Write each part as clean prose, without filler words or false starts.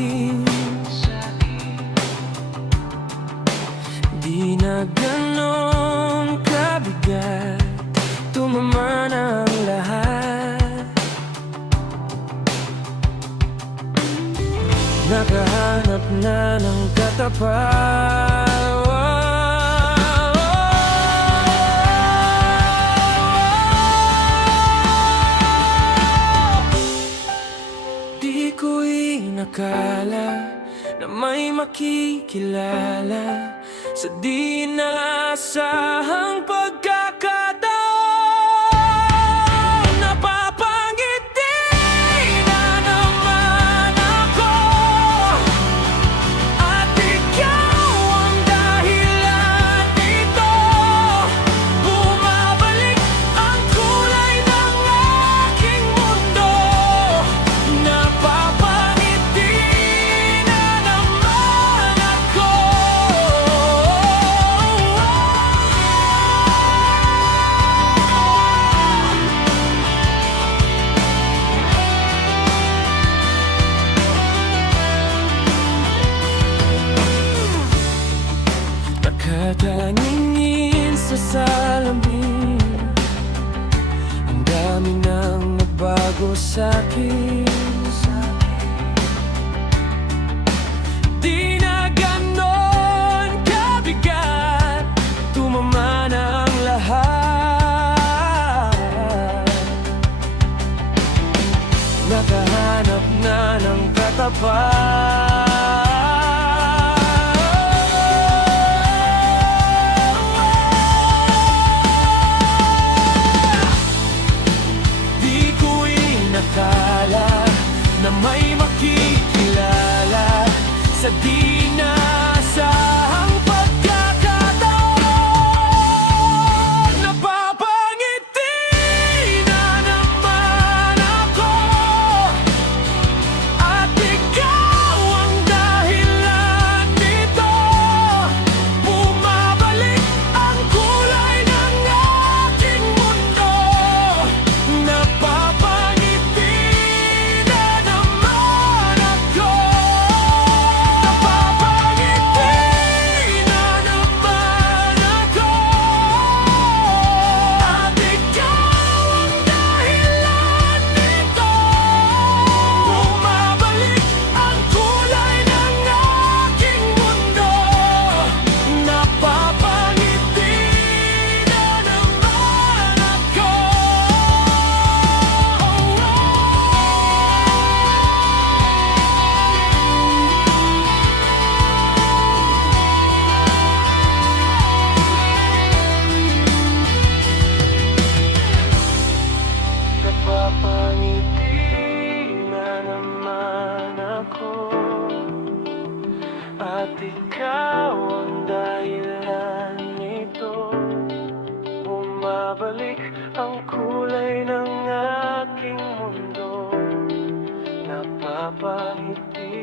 akin. Di na ganong kabigat, tumaman ang lahat. Nakahanap na ng katapat. Di ko inakala na may makikilala sa di inaasahang pagkakataon. Napapangiti na naman ako, at ikaw ang dahilan nito. Bumabalik ang kulay ng aking mundo. Napapangiti na naman ako. Nakataningin sa salamin, ang dami nang nabago sa'kin. Di na ganon kabigat, tumaman ang lahat. Nakahanap na ng katapat. Akala na may makikilala sa di inaasahang pagkakataon. Napapangiti na naman ako, at ikaw ang dahilan nito. Bumabalik ang kulay ng aking mundo. At ikaw ang dahilan nito. Bumabalik ang kulay ng aking mundo. Napapangiti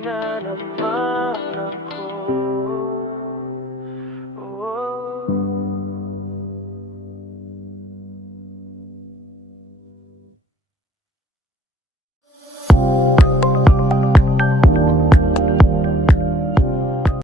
na naman ako.